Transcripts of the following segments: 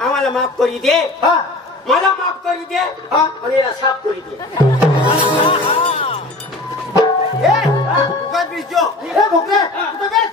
आम्हाला माफ करी दे मला माफ करी दे आणि साफ करी दे उगाच बिसजो हे भोकरे तू बेस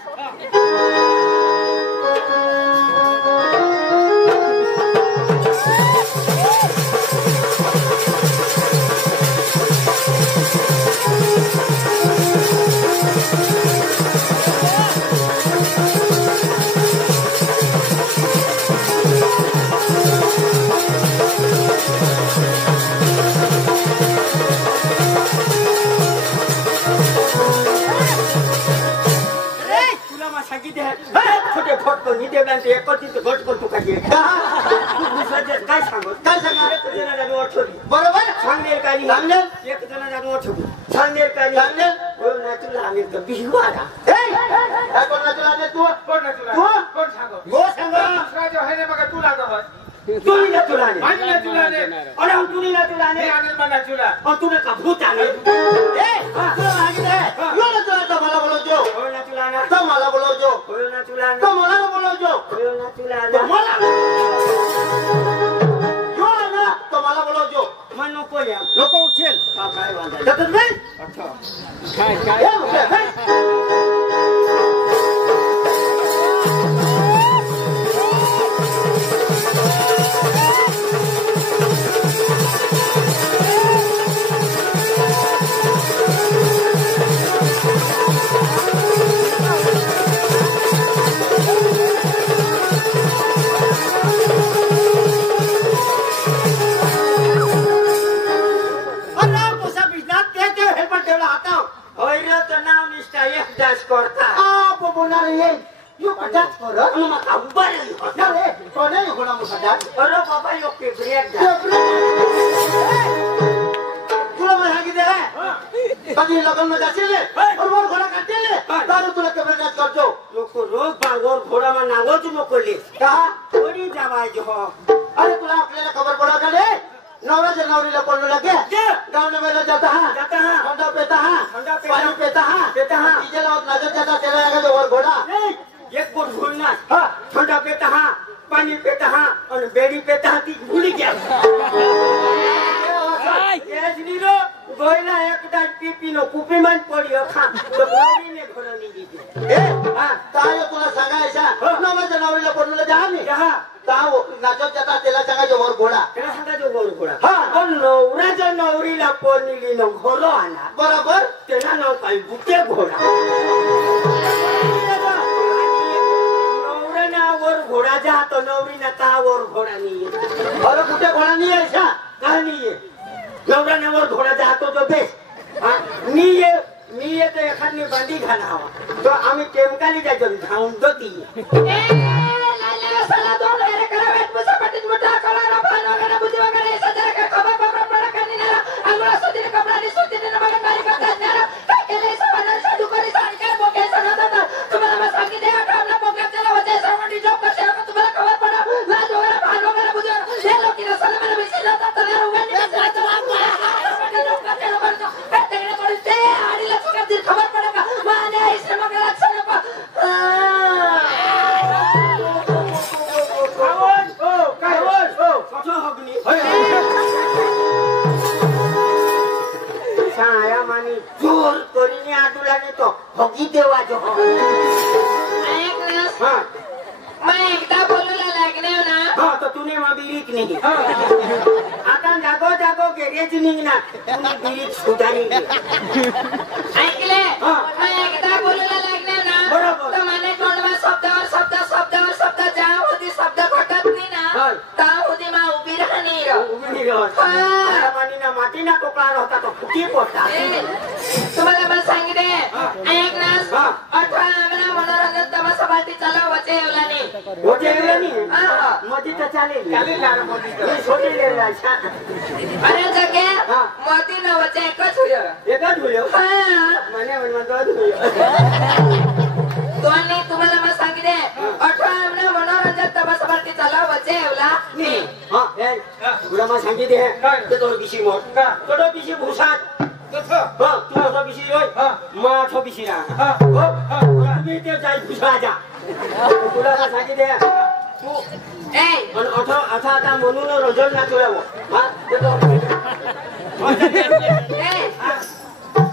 तुम्हाला सभाती चालव वचे एवलानी वचे एवलानी हां मोदी तर चालेल मोदी तर सोडलेला अरे जगे मोदी न वचे एकच होयो हां મને दोन्ही तुम्हाला मग सांगितले 18 मनोरंजन तबा सभाती चालव वचे एवलानी हां ए तुला मग सांगितले ते तो बिशी मोड तो बिशी भूसात हां तू तो बिशी होय मा तो बिशी ना हो तुम्ही ते जाय भूसाजा तुला का सांगितले तू ए आणि आता म्हणून रजल ना तुला हां ते तो ए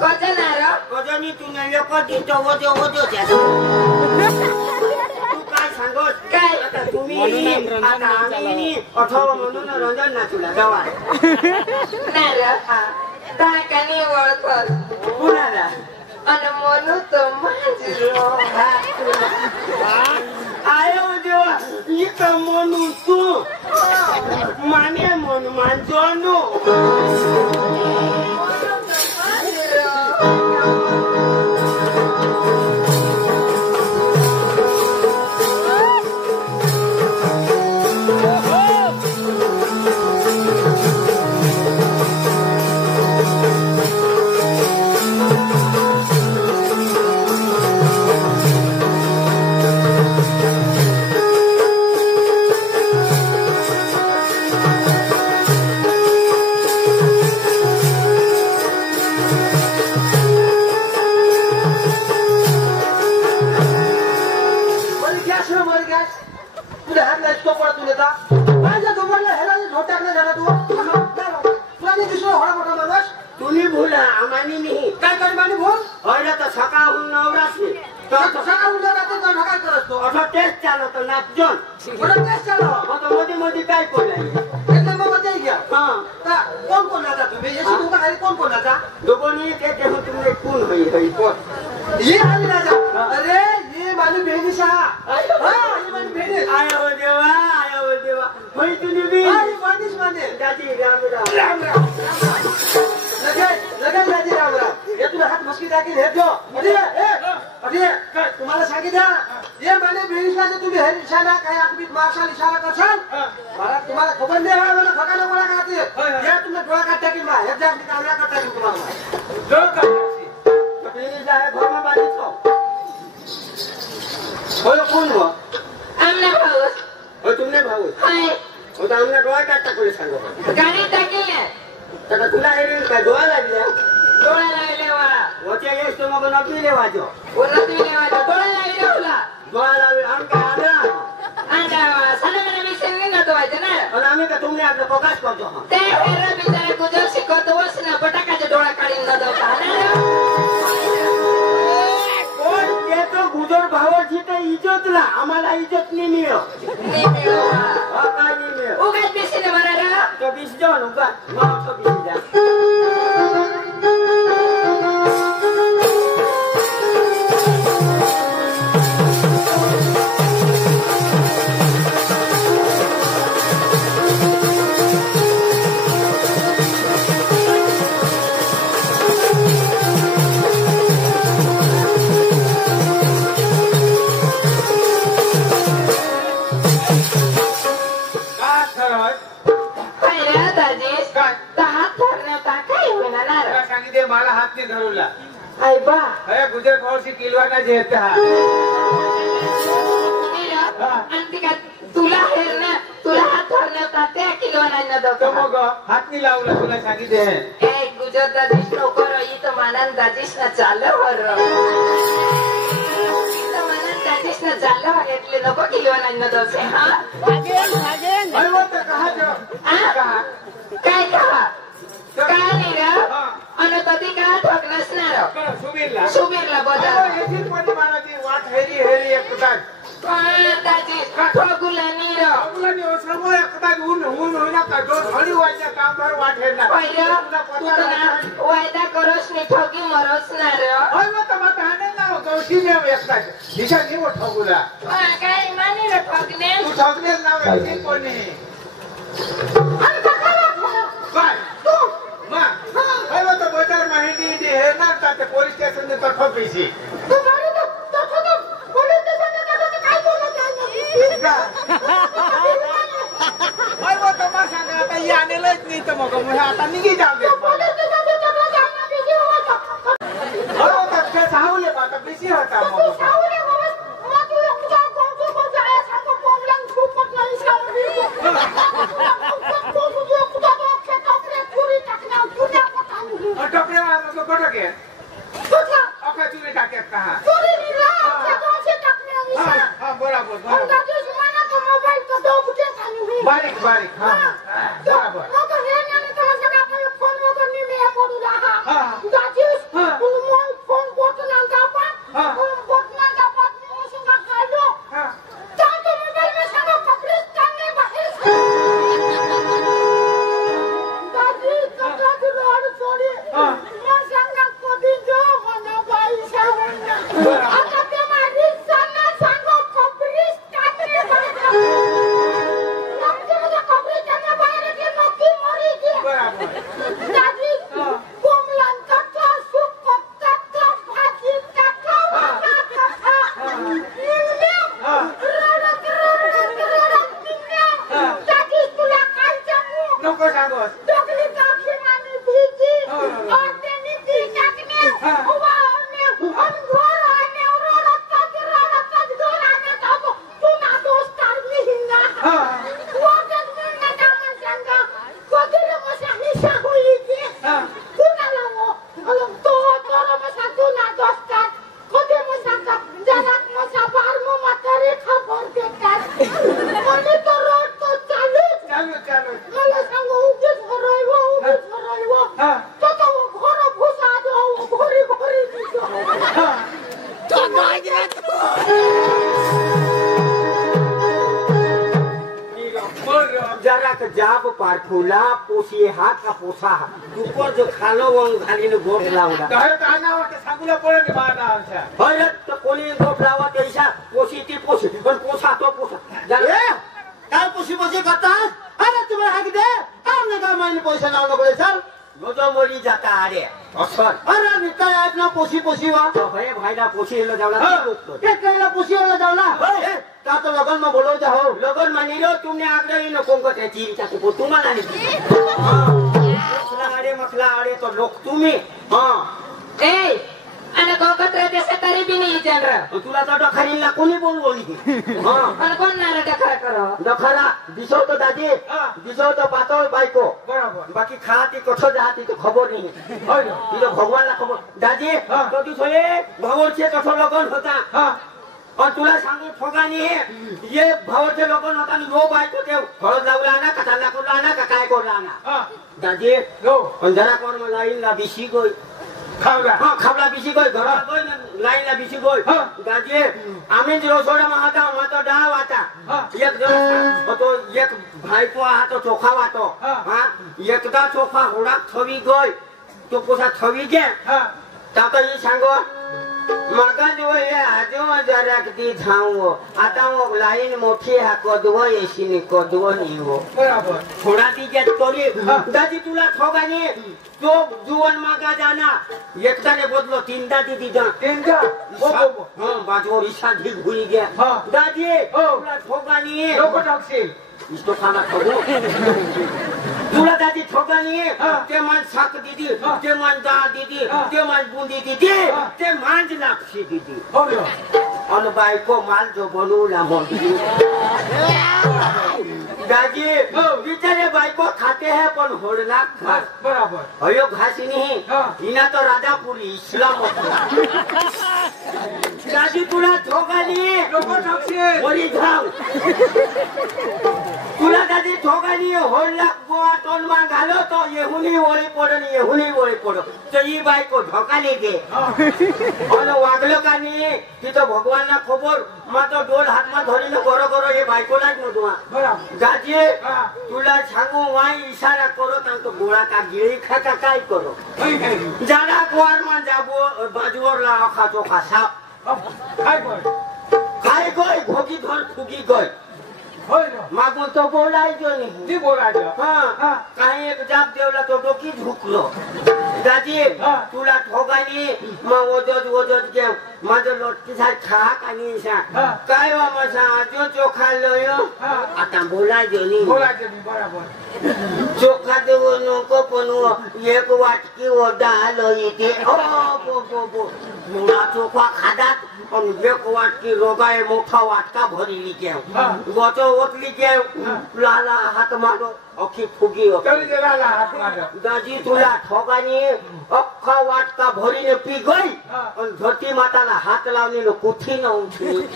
कोजनारो कोजनी तू नाही लोक देतो वजो तू काय सांगोस काय आता तुम्ही आता आम्ही 18 म्हणून रंजन ना तुला जावा नारो ताकानी ओळखत कुणाला अन म्हणू तो माझो आयो देवा इथं म्हणून तू माने म्हणून मानजोनू तुम्ही भूला आम्हानी नाही काय करमानी बोल होयला तर सकाळहून नवरात्री सकाळून जातो तर काय करतो असा टेस्ट चालत नाचजन बरं तेच चालू आता मध्ये मध्ये काय बोलाय एकदम मग मजा घ्या हा कोण कोण जाता तुम्ही याची तुमचा खाली कोण जाता दोघोंनी ते तेव्हा तुम्ही कोण होई कोण ये आली राजा अरे ये माझी बहिणी शाळा ही माझी बहिणी आयो देवा होई तुम्ही बी माणीस माने दादी राम राम राम लगेच दादी राम राम हे तुला हात मस्की टाकीन हे ठेव अरे तुम्हाला सांगितलं ये माने बहिणी शाळा तुम्ही हे इशारा काय आम्ही मार्शाल इशारा करशाल मला तुम्हाला खबर नाही आहे मला खगाने गोळा काढते या तुम्ही डोळा काढता की मा हे जा मी कामला करता की तुम्हाला डोळा काढते बहिणी जाय घरमा बाजी तो होय कोण हो आमना भाऊ हो तुमने भाऊ हाय हो तर आमने डोळा काढता कोणी सांगो गाडी टाकली तर तुला हे काय डोळा लागल्या डोळा लागले वाला होते येस तो मग नक्की लेवाजो बोलत नाही वाला डोळा लागले होला डोळा लागले आम काय आलं आंदा सनमने मिशन नाही ना तो वाजे ना आणि आम्ही का तुमने आपलं प्रकाश करतो ते हेरा बिचारे गुजर शिकवतो वस ना बटाकाचे डोळा काढून न दवता कोण त्याचं गुजर भावाची तर इज्जतला आम्हाला इज्जत नाही मिळत नाही मिळवा हा काय नाही मिळत उगाच बिशीने बरारा तो बीस जाऊ नका मग तो बीस जा पहिल्या दाजीस काय? दहा थरण्याचा काय होणार तुला सांगितले मला हात नाही धरवला आई बा अरे गुजर भाऊशी किलवाना जे येते हा आणि का तुला हेरण्या तुला हात थरण्याचा त्या किलो नाही न तो दवता मग हात नाही लावला तुला सांगितले ए गुजर दाजीस नोकर इथं मानन दाजीस ना चाललं हर इथं मानन दाजीस ना चाललं એટલે नको किलो नाही न दवसे हा अरे वो तर कहा जो आ? काय कहा काय नाही रे आणि कधी काय ठोक नसणार सुबीरला सुबीरला बदल येथील पण मला ती वाट हेरी एकदाच दाजी ठोकुला नीर आपला समोर एकदाच ऊन होईना का दोन हळी व्हायच्या कामदार वाट हेरणार पहिलं तू तर ना वायदा करोस नाही ठोकी मरोस ना रे होय मग तर मग हाणे ना गवशी ने एकदाच दिशा निव ठोकुला काय मानी रे ठोकने तू ठोकले नाव येथील कोणी काय तू होय मग तर बजार माहिती दी हेरणार का ते पोलीस स्टेशन ने तर ठोकीशी तू मारी तो पोलीस स्टेशन मग मी आता निघी जाऊ सावले आता बिझी होता बारीक बारीक जाब पारखुला पोशी हात का पोसा दुपर जो खालो वंग घालीने गोट लावला काय काना वाटे सांगूला पडे की बाना आमच्या हरत तो कोणी गोट लावा त्याच्या पोशी ती पोशी पण पोसा तो पोसा ए काय पोशी पोशी करता अरे तुम्ही हाक दे आमने का माने पैसा लावलो पडे सर गोजो मोरी जाता अरे असर अरे निकाय आज ना पोशी पोशी वा भय भाईला पोशी हेला जावला ते केला पोशी हेला जावला का तो लगन में बोलो जाओ लगन में नहीं रो तुमने आग्रह ही न कोंको ते चीरी चाकू को तुम्हाला नहीं मखला अरे तो लोग तुम्ही हां ए आणि कोकत्र देसे तरी बी नाही विचार तुला तो डखरीला कोणी बोलवली हां आणि कोण नाला डखरा करो डखरा दिसो तो दादी दिसो तो पातळ बायको बरोबर बाकी खाती कठो जाती तो खबर नहीं होय तिला भगवानला खबर दादी तो दिसोले भगवानचे कठो लगन होता हां और तुला सांगू ठोगानी ये भावचे लोगन होता यो बायको ते हळद लावला ना का चालला कोला ना का काय कोला ना दादी लो जरा कोण लाईन ला बिशी गई खावला हां खावला बिशी गई घरा गई लाईन ला बिशी गई दादी आम्ही जो सोडा महाता मातो डाव आता एक जण तो एक भाईको हा तो चोखा वातो हां एकदा चोखा होडा थवी गई तो पोसा थवी गे तातो ही सांगो मका जो हे आजो जरा किती थांबो आता मग लाईन मोठी हा कदव येशीनी कदव नाही हो बरोबर थोडा ती जे तोरी दादी तुला ठोगानी तो जुवन मागा जाना एकदा ने बदलो तीनदा दी दी तीनदा हां बाजो ईशा ढीग हुई गया दादी तुला ठोगानी लोक टाकशील इसको खाना खाओ तुला दादी ठोगानी ते मान साक दीदी ते मान दाळ दीदी ते मान बुंदी दीदी ते मांज लापशी दीदी हो अन बायको माल जो बनवला मोदी दादी बिचारे बायको खाते हैं पण होडला घास बराबर अयो घास नहीं इना तो राजापुरी इस्लाम होता दादी तुला ठोगानी लोक टाकशे वरी धाव तुला दादी ठोगानी होडला गोवा टोल मा घालो तो येहुनी वळी पडनी येहुनी वळी पडो तो ही बायको ढोकाली दे अन वागलो कानी तिथं भगवानना खबर मा तो डोल हात मा धरीने गोरो गोरो हे बायकोलाच नदुआ बराबर दादी तुला सांगू वाई इशारा करो तांतो गोळा का गिळी खा का काय करो जाडा गोवार मा जाबो बाजूवर ला खाचो खासा काय गय घोगी धर फुगी गय होय ना मागून तो बोलायचो नाही ती बोलायचं हा काही एक जाप देवला तो डोकी झुकलो दाजी तुला ठोगानी मग ओजत घेऊ माझं लोटकी सार खाक आणि काय वा मसा जो चोखा लोय आता बोलायचो नाही बरोबर चोखा देऊ नको पण एक वाटकी ओढा आलो इथे मुळा चोखा खादात पण एक वाटकी रोगाय मोठा वाटका भरली घेऊ गोचो ओतली घेऊ लाला हात मारो अखी फुगी दाजी तुला ठोगानी अख्खा वाटका भरीने पी गई पण धरती माताला हात लावलेलो कुठी न उठली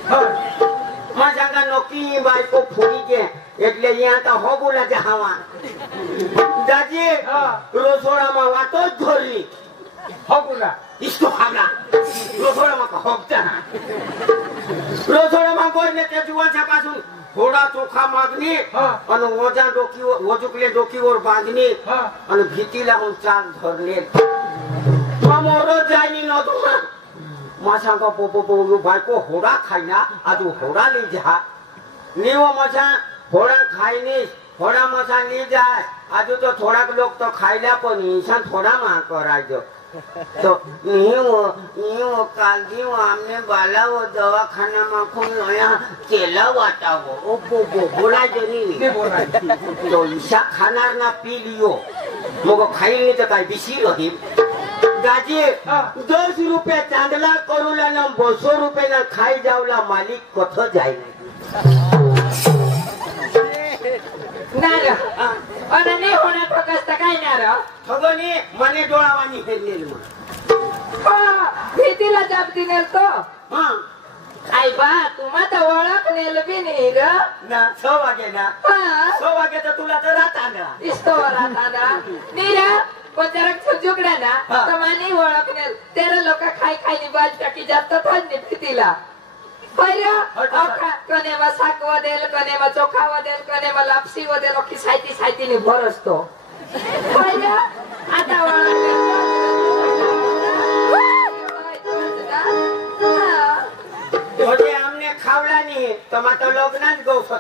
मग सांगा नक्की बायको फुगी घे એટલે અહીંયા તો હોબુલા જહાવા દાજી રોસોડામાં વાતો જ ધોરલી હોબુલા ઇસ્તો હાગા રોસોડામાં હોબતા રોસોડામાં કોઈને તે જુવાછા પાછું થોડા ચોખા માગની અને ઓજા ડોકી ઓજુકલે ડોકી ઓર બાંધની અને ભીતી લાગું ચાલ ધરલે મામોરો જાયની નતો માસાંગા પોપો ભાઈકો હોડા ખાઈના આજુ હોડા લઈ જા નીવો મસા थोड़ा खाई नहीं थोड़ा मसा नहीं जाए आज तो थोड़ा लोग तो खाईला पण इंसान थोड़ा मां करायचो तो नीव काल दी आमने बाला वो दवाखाना में खूब नया केला वाटावो ओ बोलायचो नहीं तो ईशा खानार ना पी लियो मग खाई नहीं तो काय बिशी रही दाजी 10 रुपये चांदला करूला ना 200 रुपये ना खाई जावला मालिक कथ जाय नार અને ને હોના ફકસ્ત કાઈ નાર ठगनी मने डोळावानी हेरलेल भीतीला जाप दिनेल तो हां आई बा तुम्हा तर ओळख नेल बी नाही र ना 6 वागे ना 6 वागे तर तुला तर राहता ना इस्तो राहता ना नीरा कोणत्या सुजुगडा ना तर मानी ओळख नेल तेरा लोक खाई खाई बाज टाकी जात था भीतीला कनेमा शाक वदेल कनेमा चोखा वदेल कनेमा लापसी वदेल की सायती सायतीने भर असतो आता आमने खावला नाही तर तो लग्नाच गवस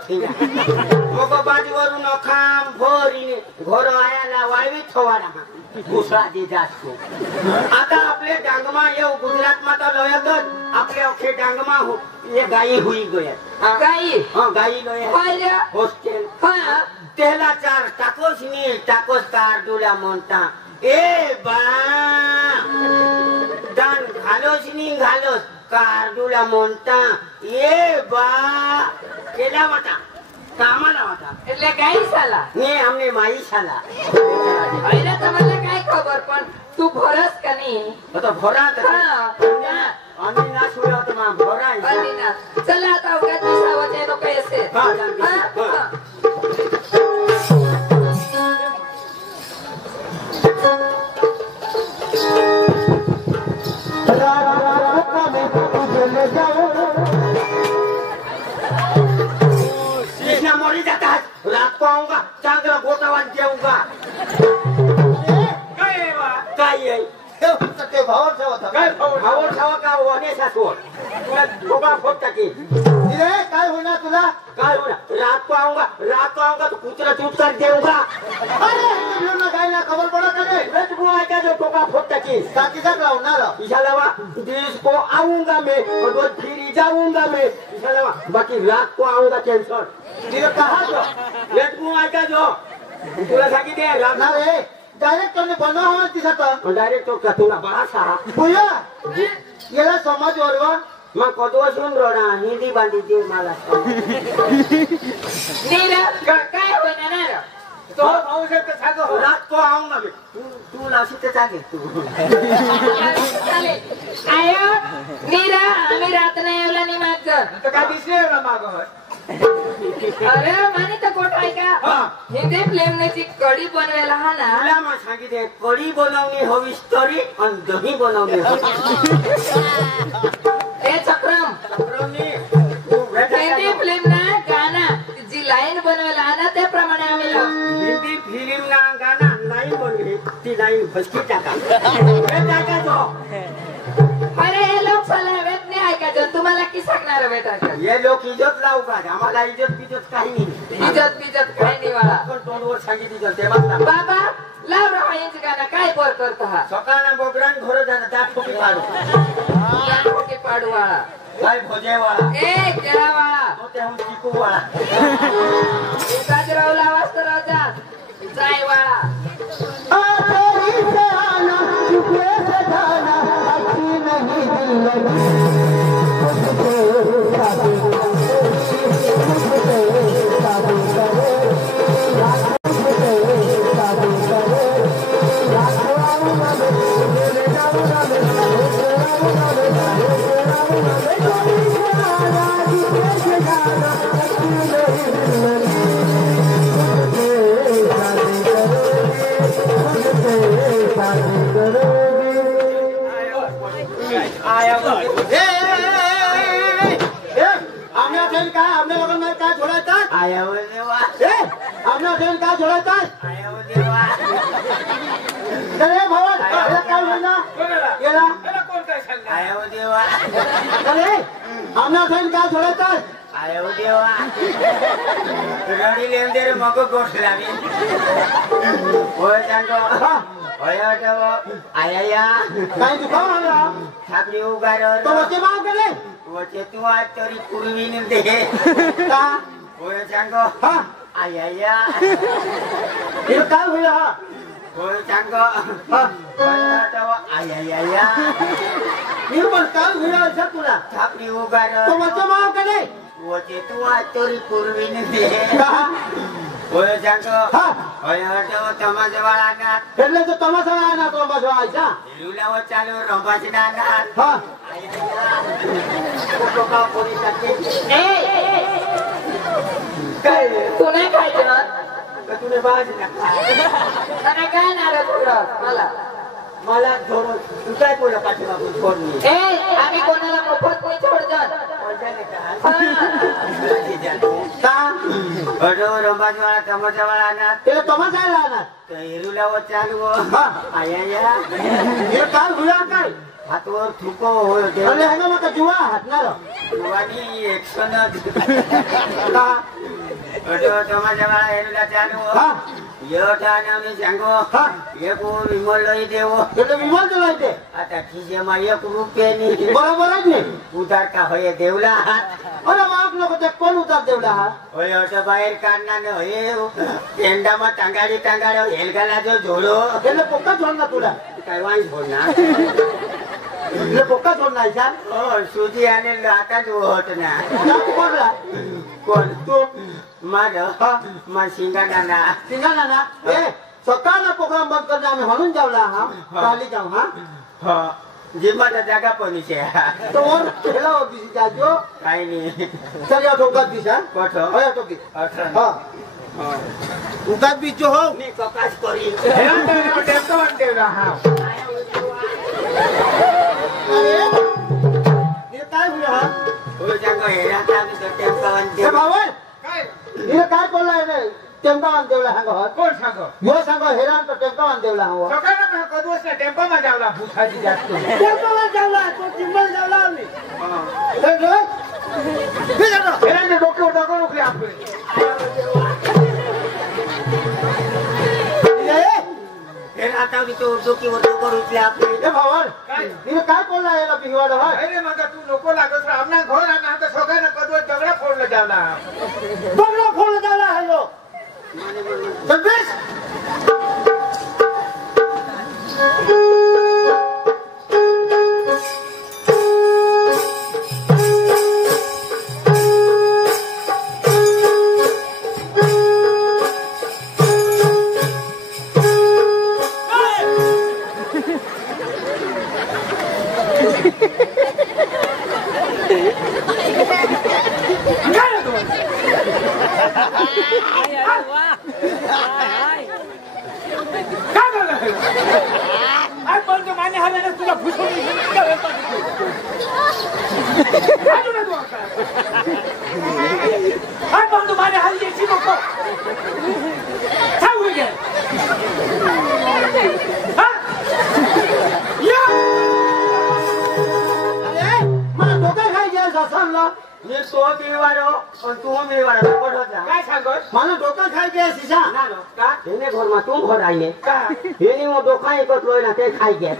मग बाजूवरून खाम भरीने घर आयाला वाळवी थवाडा घुसळा दे जास्त आता आपले डांगमा येऊ गुजरात मा तो लयगत आपले अखे डांगमा हो ये गाई हुई गया गाई हां गाई गया हॉस्टेल हां तेला 4 टाकोस नी टाकोस कार दुला म्हणता ए बा दान घालोस नी घालोस कार दुला म्हणता ए बा केला वाटा कामाला होता એટલે ગાઈ સાલા ને અમને માઈ સાલા અરે તમને કાઈ ખબર પણ તું ભરસ કે નહીં તો ભરા તો હા અમે ના છોડ્યો તો માં ભરાય અમીના ચલા તો કે દિશાવો તેનો કહેશે હા હા मरी जाता है रात को आऊंगा चांगला गोटावान जाऊंगा काय है ते भावर ठेवत काय भावर ठेवा का वनेसा सोड तुला ठोका फोट टाकी रे काय होणार तुला काय होणार रात को आऊंगा तो कुतरा चूट कर देऊंगा अरे हे ना काय ना खबर पडा का रे रट बुआ का जो ठोका फोट टाकी ताकी का लावणार इशालावा देश को आऊंगा मैं और वो फिर जाऊंगा मैं इशालावा बाकी रात को आऊंगा कैंसर तिला कहा जो रट बुआ का जो तुला सांगितले रात ना रे डायरेक्ट तुम्ही बनवा तिथं डायरेक्ट तो तुला बड़ा सारा बुया याला समाज वर्ग मग कदवासून रोडा हिंदी बांधी दे मला नीरा काय होणार तो भाऊ से सांगो रात को आऊंगा मैं तू लासी ते जागे तू आयो नीरा आम्ही रात नाही येवला नि माग तो काय दिसले ना माग अरे माने तर कोट आहे का हिंदी फिल्म ने जी कढी बनवायला हा ना तुला मग सांगितले कढी बनवणी हवी तरी आणि दही बनवणी ए चक्रम हिंदी फिल्म ना गाना जी लाईन बनवायला आना त्याप्रमाणे आम्ही हिंदी फिल्म ना गाना लाईन बनली ती लाईन फसकी टाका तो अरे हे लोक सला वेत नाही ऐकायचं तुम्हाला की सांगणार बरं बेटा हे लोक इज्जत लावू का आम्हाला इज्जत बिजत काही नाही इज्जत बिजत काय नाही वाला पण तोंडवर सांगितली तर ते बघता बाबा लाव राहा यांची गाणं काय बर करतो हा सकाळना बोबरान घर जाणं दाट फुटी पाडू खोटी पाडू वाळा काय भोजे वाळा ए केळा वाळा तो त्याहून चिकू वाळा गाजराव लावास तर राजा जाय वाळा रडी लेन दे मग गोष्ट लागली होय सांगतो होय आया काय तू का ठाकरे उगार तो वचे माव केले वचे तू आज तरी पूर्वी दे का होय सांगतो हा आया हे काय होईल हा होय सांगतो आया मी पण काय होईल तुला ठाकरे उगार तो वचे माव केले वचे तू आज तरी पूर्वी दे का होय सांगतो होय तमाशा वाळा એટલે તો તમાશા વાળાના તો બસ આયસા લુલાવો ચાલો રંબાસી ના હા કોકા પોરી કાકી ए काय तू नाही खायचं ना तुने बाज ना अरे काय नाराज तुला मला थोडं तू काय बोला पाठीमागून फोडणी ए आम्ही कोणाला मोफत नाही सोडत का अडो रंबासी वाळा तमाशा वाळा ना ते तमाशा वाळा ना हिरुलावो चालू आया हे काय हुला काय हातवर थुको होय अरे हंगा मका जुवा हातनार जुवानी 100 का अडो तमाशा वाळा हिरुला चालू योठाने सांगो एक विमल लई देवो એટલે વિમલ તો લઈ દે आता ખીજેમાં 1 રૂપિયાની બરાબર જ ને ઉધાર કા હોય દેવલા અરે બાપ લોકો તે કોણ ઉધાર દેવલા હોય ઓટો બાહેર કાઢના ને હોય પેંડામાં ટાંગાડી ટાંગાડ્યો હેલગાલા જો જોડો એટલે પોકા છોડના તુડા काय वाई बोलना એટલે પોકા છોડના છે ઓ સુજી આને લાતા જ હોત ના કોણલા કોણ તું મારો માં સિંગાના ए सकाळला प्रोग्राम बंद करणे आम्ही म्हणून जावला हा चाली जाऊ हा जिमाचा जागा पण तो और खेला हो दिसी जाजो काही नाही चल या ठोकात दिसा कोठ होय ठोकी हा उकात बिचो हो मी ककाश करी हेरा टेम्पो आणतेला हा अरे हे काय होईल हा हो जागा हेरा तामी टेम्पो आणते भावन काय हे काय बोललाय रे टेम्पो आणतेला हा कोण सांगो यो सांगो हेरा तो टेम्पो आणतेला हा सकाळला ना कदवस टेम्पो मा जावला भूखाजी जास्त टेम्पो मा जावला तो जिम्मल जावला आम्ही हां रे हे जानो हेराने डोके डोके उखले आपले आता तो डोकी वर करू उचले आपले ए भावन काय मी काय बोलला याला बिगवाडा हा अरे मग तू नको लागत रे आपला घर आणि आता सगळ्यांना कदवस दगडा फोडला जावला हॅलो जगदीश मी तो बिवारो पण तू बिवारो पड होता काय सांगत मला डोका खाई ગયા સીસા ના નો का એને ઘરમાં તું ભરાઈને का એની મો ડોકા એકત લોઈના તે ખાઈ ગયા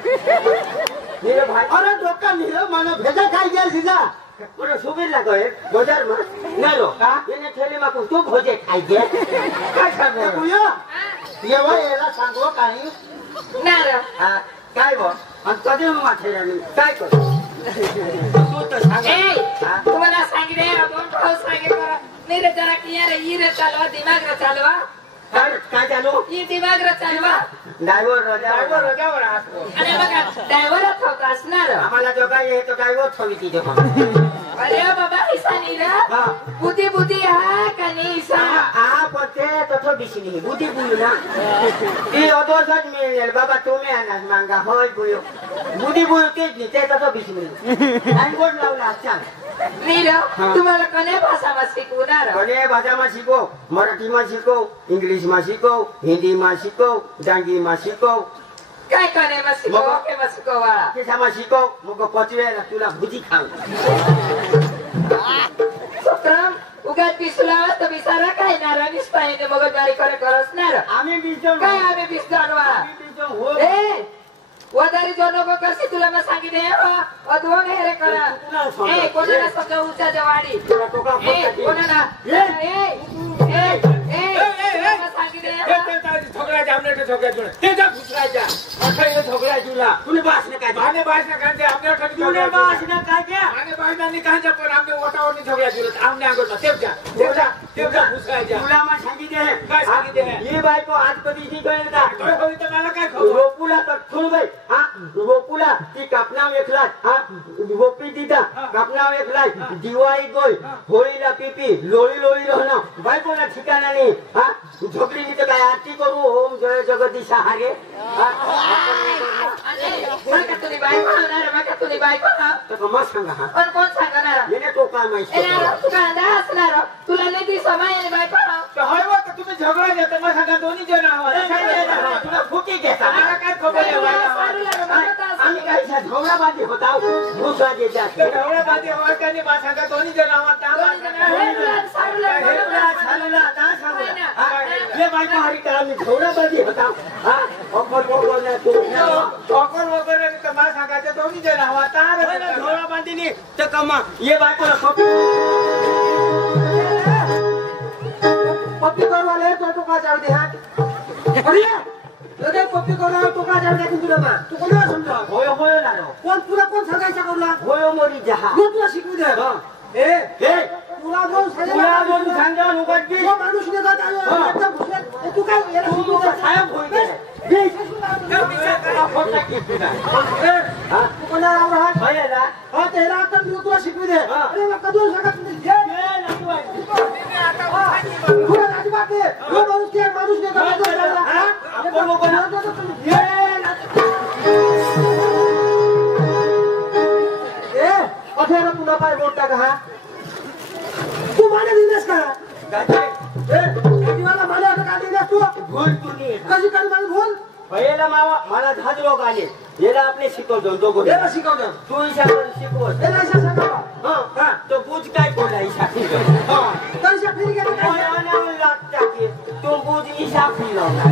मेरे भाई अरे डोका नहीं મને ભેજા ખાઈ ગયા સીસા મને સુબીર લાગો એ બજારમાં ના લો का એને થેલીમાં કો તું ભોજે ખાઈ ગયા काय सांगो कुयो येवा एला सांगो काही नार हा काय बो आणि कधी माथे राणी काय कर तू तर सांग ए तुम्हाला सांगितले दोन भाऊ सांगितलं मेरे जरा किया रे ये रे चालवा दिमाग रे चालवा काय चालू ये दिमाग रे चालवा ड्रायव्हर रजावर असतो आणि बघा ड्रायव्हरच होता असणार आम्हाला जो काय आहे तो ड्रायव्हर ठेवी तिथे अरे बाबा ऐसा नहीं रा बुद्धि बुद्धि हा का नहीं सा आ पते तथो बिसनी बुद्धि बुलू ना ई अदोसच मिळेल बाबा तुम्ही आणा मांगा होय बुयो बुद्धि बुयो तेच नाही ते तथो बिसनी आणि बोर्ड लावला अच्छा नीरा तुम्हाला कोण्या भाषाમાં शिकवणार कोण्या भाषाમાં शिको मराठीમાં शिको इंग्लिशમાં शिको हिंदीમાં शिको डांगीમાં शिको काय कोण्याમાં शिकव के માં शिकवा केसाમાં शिको मग पचवेला तुला भुजी खाऊ सत्रम उगा पिसलावा तर बिसारा काय नारा निस्ताने मगजमारी करे करसणार आम्ही बिजो काय आम्ही बिस जानवा हो ए वदारी जोनो को करसी तुला मैं सांगितले अदवंग हे रे करा ए कोणाला सगळं उचा जवाडी तुला टोका ए कोणाला ए सांगितले छोकरा जामने छोकरा जोड ते जा घुसरायचा अखा ये छोकरा तुला तुने बास ने काय माने भाषण कांदे आपल्या ठगी तुने बास ने काय क्या माने भाषणाने कांदे पण आपले ओटावरनी छोकरा जोड आमने आंगोट तेव जा घुसरायचा तुला मा सांगितले काय सांगितले ही बायको आज कधी जी कळेल का काय होई तर मला काय खबर रोपुला तर ठुल बाई हा रोपुला ती कापना वेखला हा गोपी दिदा कापना वेखला दिवाळी गोय होळीला पिपी लोळी लोळी रहना बायकोला ठिकाणा नाही हा झोपडी तर काय आरती करू ओम जय जगदीश हागे का तुझी बायको होणार मग का तुझी बायको ना तर मग सांगा हा पण कोण सांगणार येणे तो काय माहिती ए तू काय असणार तुला नाही ती समय आणि बायको ना होय वा तुम्ही झगडा घेता मग सांगा दोन्ही जण आहात तुला फुटी घेता मला काय खबर आहे आम्ही काही झगडाबाजी होता भूसा जे जास्त ढवळा बादी वाटकाने मा सांगा दोन्ही जण आहात ये बायको हरी करा मी झगडाबाजी होता हा ऑफर वगैरे तू ऑफर वगैरे तर मला सांगायचं दोन्ही जण आहात झगडाबाजीनी तर कमा ये बायकोला पप्पी करवाले तो का जाऊ दे हा अरे लगे पप्पी करवाले तो का जाऊ दे की तुला मा तू कोणाला समजा होय होय लालो कोण तुला कोण सांगायचं करला होय मोरी जहा मी तुला शिकवू दे ए तुला कोण सांगा उगडती तो माणूस ने जात आयो एकदम घुसला तू काय याला शिकवू दे साहेब होय तू कोणाला राहा होय ना हा तेरा आता मी तुला शिकवू दे अरे मग कधी सांगा तुम्ही तुला अजिबात नाही तो माणूस ने जात अठरा तुला पाय बोलता का हा तू माने दिलेस का मला माने असं का दिलेस तू भूल तुनी कशी काय माझी भूल पहिला मावा मला 10 लोक आले याला आपले शिकवतो दोघं याला शिकवतो तू हिसाब शिकव याला अशा सांगा हा तो बुज काय बोला हिसाब हा कशा फिर गेला काय लागता की तो बुज हिसाब लावला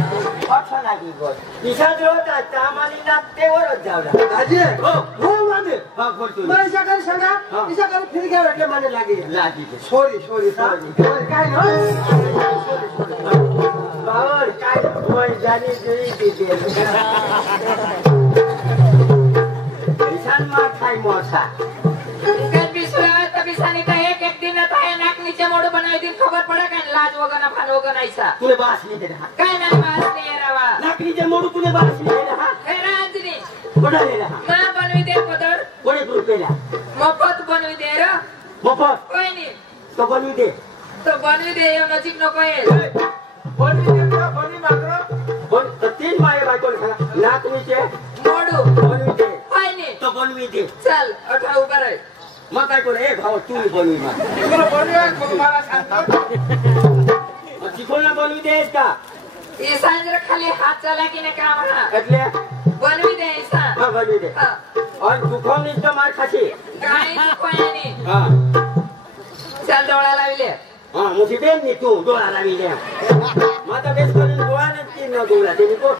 अच्छा लागी गोल हिसाब होता आम्हाला लागतेवरच जावला दाजी हो माने हा बोल तू मला अशा काय सांगा अशा काय फिर गेला એટલે મને લાગી सॉरी काय ना बावर काय होय जानी जरी दे किसान मा खाई मोसा गन बिसरा तभी सानी का एक दिन था नाक नीचे मोड़ बनाई दिन खबर पड़ा का लाज वगना फान वगना ऐसा तूने बास नहीं दे रहा काय ना बास नहीं रवा नाकरी जे मोडू तूने बास नहीं दे रहा रांजनी कोणा दे रहा ना बनवी दे पदर कोणी रुपयाला मफत बनवी दे रे मफत कोई नहीं तो बनवी दे तो बनवी दे यो नजीक नको आहे बोली मात्र बोल तो 3 माये बायकोला सांगा नाकरीचे मोडू बनवी दे कोई नहीं तो बनवी दे चल अठा उभा रह मग काय कोण ए भाऊ तू बनवी मा तुला बोलूया मला सांगतो चिकोला बनवी देस का ये सांजर खाली हात चला की नाही काम हा એટલે बनवी दे ऐसा હા बनवी દે हां और दुखोनी तो मार खाची काय कोई नहीं હા विशाल डोळा लावले हा मोठी बेन नी तू डोळा लावी द्या माझा बेस करून डोळा नाही तीन डोळा